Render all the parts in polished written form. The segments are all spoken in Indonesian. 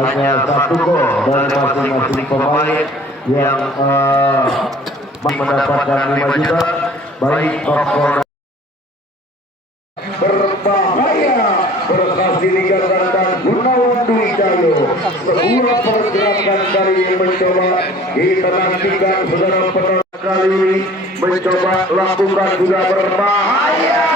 hanya satu gol dari masing-masing pemain yang mendapatkan 5 juta. Baik top corner berbahaya berhasil digagalkan Gunawan Dwi Cahyo. Sebuah pergerakan dari mencoba kita nantikan saudara penonton kali ini mencoba lakukan juga berbahaya.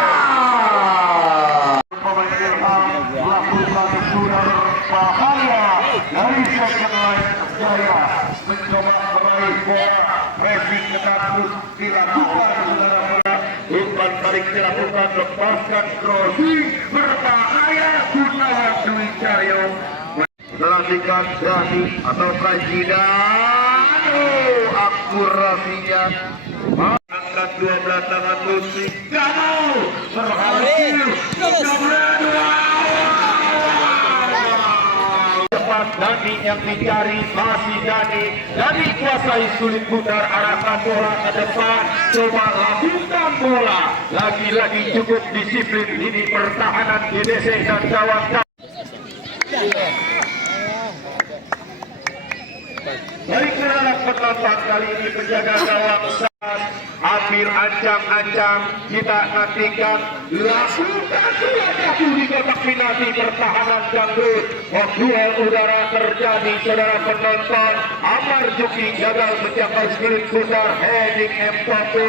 Lakukan sudah berbahaya dari second line Jaya mencoba meraih bola. Racing ketakut dilakukan saudara. Umpan tarik dilakukan, lepaskan crossing berbahaya Gunawan Dwi Cahyo. Perhatikan berani atau Kajidano akurasinya. Angkat 12 tangan musik Dano berhasil cepat. Dani yang dicari masih Dani kuasai sulit putar arahkan bola ke depan, coba lakukan bola lagi-lagi cukup disiplin ini pertahanan GDC dan kawan-kawan. Baik saudara penonton, kali ini penjaga gawang saat ambil ancang-ancang, kita nantikan lakukan suatu di kotak penalti pertahanan dangdut. Duel udara terjadi saudara penonton. Amar Juki gagal mencapai sulit putar, heading Mbappe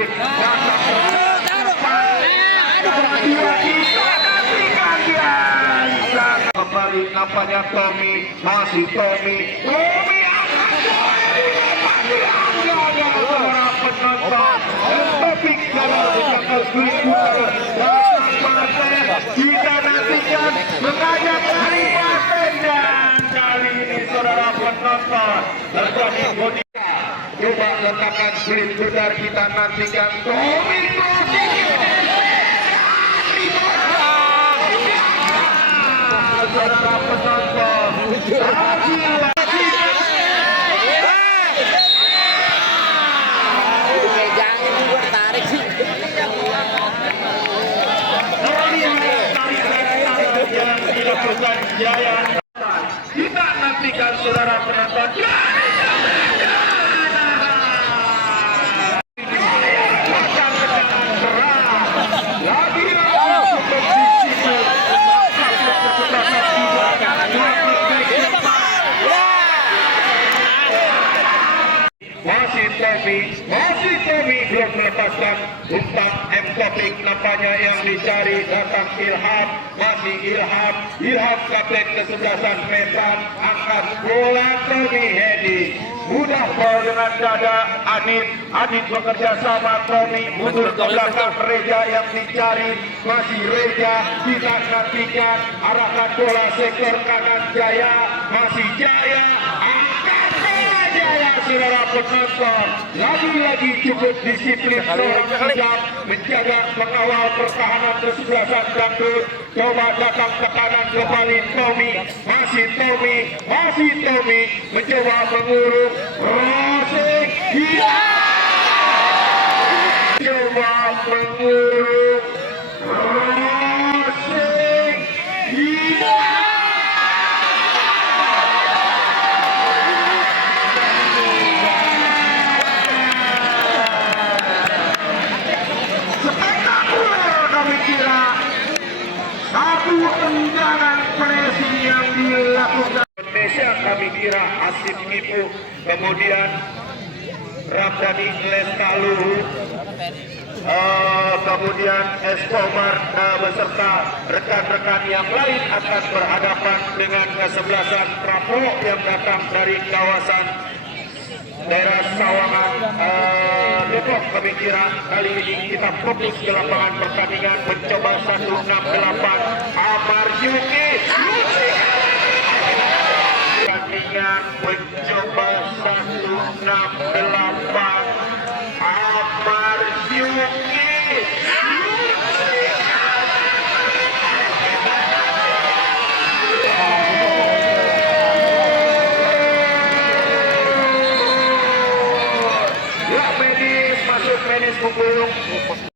kembali nampaknya Tommy, masih Tommy kita nantikan mengajak Harimau dan kali ini saudara penonton terjadi bodi. Coba letakkan sulit putar, kita nantikan Tommy saudara penonton. Jaya, kita nantikan saudara penonton. Masih Tommy belum melepaskan umpan Mtopik, nampaknya yang dicari datang Ilham, masih Ilham kapten kesebelasan Medan, angkat bola Tommy heading mudah bola dengan dada Adit bekerja sama Tommy mundur ke belakang. Reja yang dicari masih Reja, kita nantikan arahkan bola sektor kanan Jaya, masih Jaya, saudara penonton. Lagi-lagi cukup disiplin seorang hijab menjaga mengawal pertahanan kesebelasan dangdut. Coba datang ke kanan kembali Tommy, masih Tommy mencoba mengurung crossing, coba mengurung crossing, satu tendangan pressing yang dilakukan Indonesia, kami kira Asif Nipu, kemudian Ramdhani Lestaluhu, kemudian Escobar beserta rekan-rekan yang lain akan berhadapan dengan kesebelasan Prapo yang datang dari kawasan daerah Sawangan Depok. Kami kira kali ini kita fokus ke lapangan pertandingan mencoba 168 Amar Juki pertandingan